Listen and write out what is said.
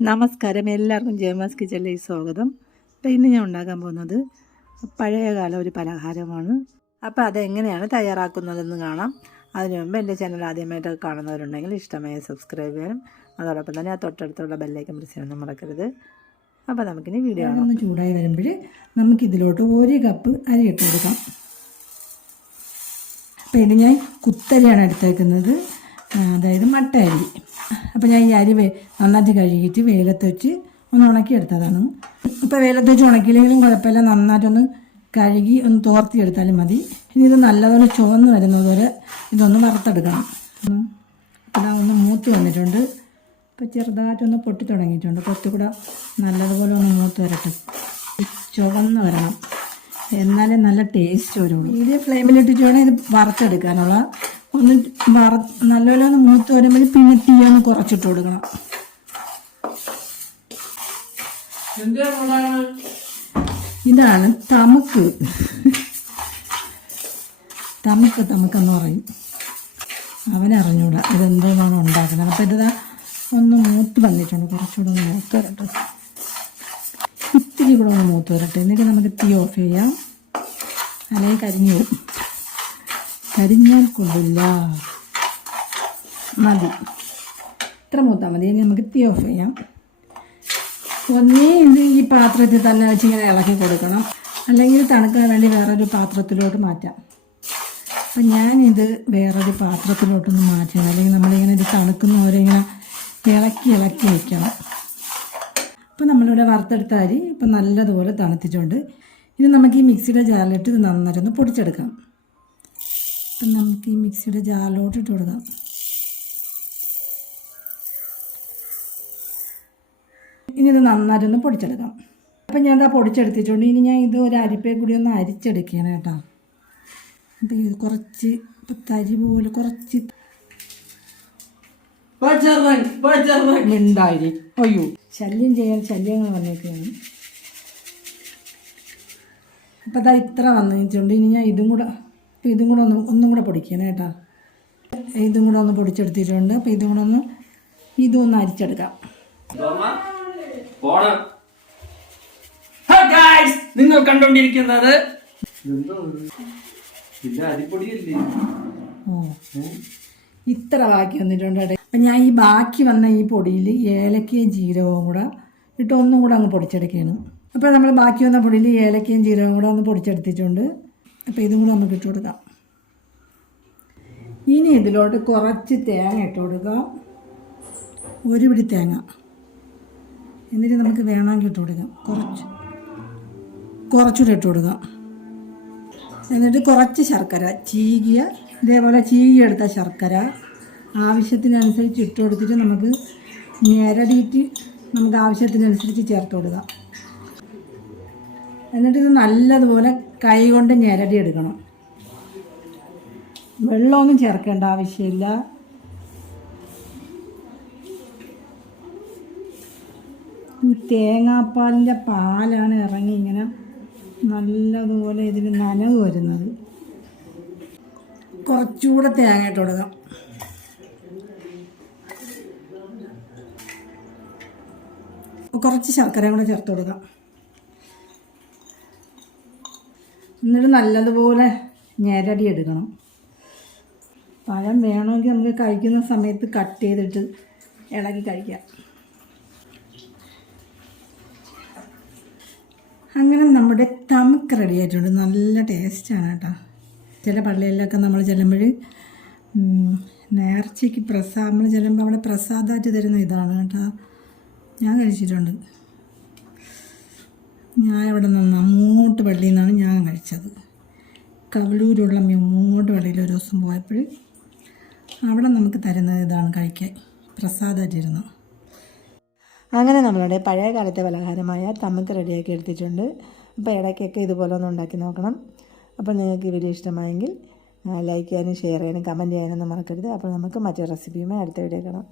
നമസ്കാരം. എല്ലാവർക്കും ജയമാസ് കിച്ചണിലേക്ക് സ്വാഗതം. അപ്പോൾ ഇന്ന് ഞാൻ ഉണ്ടാക്കാൻ പോകുന്നത് പഴയകാല ഒരു പലഹാരമാണ്. അപ്പോൾ അതെങ്ങനെയാണ് തയ്യാറാക്കുന്നതെന്ന് കാണാം. അതിനു മുമ്പ് എന്റെ ചാനൽ ആദ്യമായിട്ട് കാണുന്നവരുണ്ടെങ്കിൽ ഇഷ്ടമായി സബ്സ്ക്രൈബ് ചെയ്യാനും അതോടൊപ്പം തന്നെ ആ തൊട്ടടുത്തുള്ള ബെല്ലൈക്കൻ ചെയ്യാനും മറക്കരുത്. അപ്പോൾ നമുക്കിനി വീഡിയോ ഒന്ന് ചൂടായി വരുമ്പോൾ നമുക്കിതിലോട്ട് ഒരു കപ്പ് അരി ഇട്ട് കൊടുക്കാം. ഇത് ഞാൻ കുത്തരിയാണ് എടുത്തേക്കുന്നത്. അതായത് മട്ട അരി അപ്പോൾ ഞാൻ ഈ അരി വേ നന്നായിട്ട് കഴുകിയിട്ട് വെയിലത്ത് വെച്ച് ഒന്ന് ഉണക്കിയെടുത്തതാണ് ഇപ്പോൾ വെയിലത്ത് വെച്ച് ഉണക്കിയില്ലെങ്കിലും കുഴപ്പമില്ല. നന്നായിട്ടൊന്ന് കഴുകി ഒന്ന് തോർത്തിയെടുത്താലും മതി. ഇനി ഇത് നല്ലപോലെ ചുവന്ന് വരുന്നത് വരെ ഇതൊന്ന് വറുത്തെടുക്കണം. ഇതാ ഒന്ന് മൂത്ത് വന്നിട്ടുണ്ട്. ഇപ്പോൾ ചെറുതായിട്ടൊന്ന് പൊട്ടി തുടങ്ങിയിട്ടുണ്ട്. കുറച്ചുകൂടെ നല്ലതുപോലെ ഒന്ന് മൂത്ത് വരട്ടെ. ചുവന്ന് വരണം. എന്നാലേ നല്ല ടേസ്റ്റ് വരുള്ളൂ. മീഡിയം ഫ്ലെയിമിലിട്ടിട്ട് വേണം ഇത് വറുത്തെടുക്കാനുള്ള. ഒന്ന് വറ നല്ലപോലെ ഒന്ന് മൂത്ത് വരുമ്പോൾ പിന്നെ തീ ഒന്ന് കുറച്ചിട്ട് കൊടുക്കണം. ഇതാണ് തമുക്ക്. തമുക്ക് തമുക്കെന്ന് പറയും. അവനറിഞ്ഞൂടാ ഇതെന്തോന്നാണ് ഉണ്ടാക്കുന്നത്. അപ്പം ഇതാ ഒന്ന് മൂത്ത് വന്നിട്ടുണ്ട്. കുറച്ചുകൂടെ ഒന്ന് മൂത്ത് വരട്ടെ. ഇത്തിരി കൂടെ ഒന്ന് മൂത്ത് വരട്ടെ. എന്നിട്ട് നമുക്ക് തീ ഓഫ് ചെയ്യാം. അല്ലെങ്കിൽ കരിഞ്ഞു പോകും കരിഞ്ഞാൽ കൊള്ളില്ല മതി. ഇത്ര മൂത്താൽ മതി. ഇനി നമുക്ക് തീ ഓഫ് ചെയ്യാം. ഒന്നേ ഇത് ഈ പാത്രത്തിൽ തന്നെ വെച്ച് ഇങ്ങനെ ഇളക്കി കൊടുക്കണം. അല്ലെങ്കിൽ തണുക്കാൻ വേണ്ടി വേറൊരു പാത്രത്തിലോട്ട് മാറ്റാം. അപ്പം ഞാനിത് വേറൊരു പാത്രത്തിലോട്ടൊന്ന് മാറ്റണം. അല്ലെങ്കിൽ നമ്മളിങ്ങനെ ഇത് തണുക്കുന്ന പോലെ ഇങ്ങനെ ഇളക്കി ഇളക്കി വയ്ക്കണം അപ്പം നമ്മളിവിടെ വറുത്തെടുത്ത അരി ഇപ്പം നല്ലതുപോലെ തണുത്തിട്ടുണ്ട്. ഇനി നമുക്ക് ഈ മിക്സിയുടെ ജാറിലിട്ട് ഇത് നന്നായിട്ടൊന്ന് പൊടിച്ചെടുക്കാം. അപ്പം നമുക്ക് ഈ മിക്സിയുടെ ജാറിലോട്ട് ഇട്ട് കൊടുക്കാം. ഇനി ഇത് നന്നായിട്ടൊന്ന് പൊടിച്ചെടുക്കാം. അപ്പം ഞാൻ ഇതാ പൊടിച്ചെടുത്തിട്ടുണ്ട്. ഇനി ഞാൻ ഇത് ഒരു അരിപ്പേ കൂടി ഒന്ന് അരിച്ചെടുക്കണം കേട്ടോ. അപ്പം ഇത് കുറച്ച് ഇപ്പം തരി പോലെ കുറച്ച് ഉണ്ടായി അയ്യോ. ശല്യം ചെയ്യാൻ ശല്യങ്ങൾ വന്നേക്കാണ് അപ്പം അതാ ഇത്ര വന്നിട്ടുണ്ട് ഇനി ഞാൻ ഇതും കൂടെ അപ്പം ഇതും കൂടെ ഒന്ന് ഒന്നും കൂടെ പൊടിക്കണം കേട്ടോ. ഇതും കൂടെ ഒന്ന് പൊടിച്ചെടുത്തിട്ടുണ്ട്. അപ്പോൾ ഇതും കൂടെ ഒന്ന് ഇതും ഒന്ന് അരിച്ചെടുക്കാം! നിങ്ങൾ കണ്ടോണ്ടിരിക്കുന്നത്? ഇത്ര ബാക്കി വന്നിട്ടുണ്ട് കേട്ടോ. അപ്പം ഞാൻ ഈ ബാക്കി വന്ന ഈ പൊടിയിൽ ഏലക്കയും ജീരകവും കൂടെ ഇട്ട് ഒന്നും കൂടെ അങ്ങ് പൊടിച്ചെടുക്കുകയാണ്. അപ്പോൾ നമ്മൾ ബാക്കി വന്ന പൊടിയിൽ ഏലക്കയും ജീരകവും കൂടെ ഒന്ന് പൊടിച്ചെടുത്തിട്ടുണ്ട്. അപ്പോൾ ഇതും കൂടെ നമുക്ക് ഇട്ട് കൊടുക്കാം. ഇനി ഇതിലോട്ട് കുറച്ച് തേങ്ങ ഇട്ട് കൊടുക്കാം. ഒരു പിടി തേങ്ങ. എന്നിട്ട് നമുക്ക് വേണമെങ്കിൽ ഇട്ട് കൊടുക്കാം. കുറച്ച്. കുറച്ചുകൂടെ ഇട്ട് കൊടുക്കാം. എന്നിട്ട് കുറച്ച് ശർക്കര ചീകിയ ഇതേപോലെ ചീകിയെടുത്ത ശർക്കര ആവശ്യത്തിനനുസരിച്ച് ഇട്ട് കൊടുത്തിട്ട് നമുക്ക് ഞെരടിയിട്ട് നമുക്ക് ആവശ്യത്തിനനുസരിച്ച് ചേർത്ത് കൊടുക്കാം. എന്നിട്ട് ഇത് നല്ലതുപോലെ കൈ കൊണ്ട് ഞെരടി എടുക്കണം. വെള്ളമൊന്നും ചേർക്കേണ്ട ആവശ്യമില്ല. ഈ തേങ്ങാപ്പാലിന്റെ പാലാണ് ഇറങ്ങി ഇങ്ങനെ നല്ലതുപോലെ ഇതിന് നനവ് വരുന്നത്. കുറച്ചുകൂടെ തേങ്ങ ഇട്ട് കൊടുക്കാം. കുറച്ച് ശർക്കരയും കൂടെ ചേർത്ത് കൊടുക്കാം. എന്നിട്ട് നല്ലതുപോലെ ഞെരടി എടുക്കണം. പഴം വേണമെങ്കിൽ നമുക്ക് കഴിക്കുന്ന സമയത്ത് കട്ട് ചെയ്തിട്ട് ഇളകി കഴിക്കാം. അങ്ങനെ നമ്മുടെ തമുക്ക് റെഡി ആയിട്ടുണ്ട്. നല്ല ടേസ്റ്റാണ് കേട്ടോ. ചില പള്ളികളിലൊക്കെ നമ്മൾ ചെല്ലുമ്പോൾ നേർച്ചയ്ക്ക് പ്രസാദം നമ്മൾ ചെല്ലുമ്പോൾ അവിടെ പ്രസാദമായിട്ട് തരുന്ന ഇതാണ് കേട്ടോ. ഞാൻ കഴിച്ചിട്ടുണ്ട്. ഞാൻ ഇവിടെ നിന്ന് അങ്ങോട്ട് പള്ളിയിൽ നിന്നാണ് കവലൂരുള്ള മൂങ്ങോട്ട് വെളിയിൽ ഒരു ദിവസം പോയപ്പോൾ അവിടെ നമുക്ക് തരുന്നത് ഇതാണ് കഴിക്കാൻ. പ്രസാദമായിട്ടിരുന്നു അങ്ങനെ നമ്മളുടെ പഴയ കാലത്തെ പലഹാരമായ തമ്മത്ത് റെഡിയാക്കി എടുത്തിട്ടുണ്ട്. അപ്പോൾ ഇടയ്ക്കൊക്കെ ഇതുപോലെ ഒന്ന് ഉണ്ടാക്കി നോക്കണം. അപ്പോൾ നിങ്ങൾക്ക് ഈ വീഡിയോ ഇഷ്ടമായെങ്കിൽ ലൈക്ക് ചെയ്യാനും ഷെയർ ചെയ്യാനും കമന്റ് ചെയ്യാനൊന്നും മറക്കരുത്. അപ്പോൾ നമുക്ക് മറ്റൊരു റെസിപ്പിയുമായി അടുത്ത വീഡിയോ കാണാം.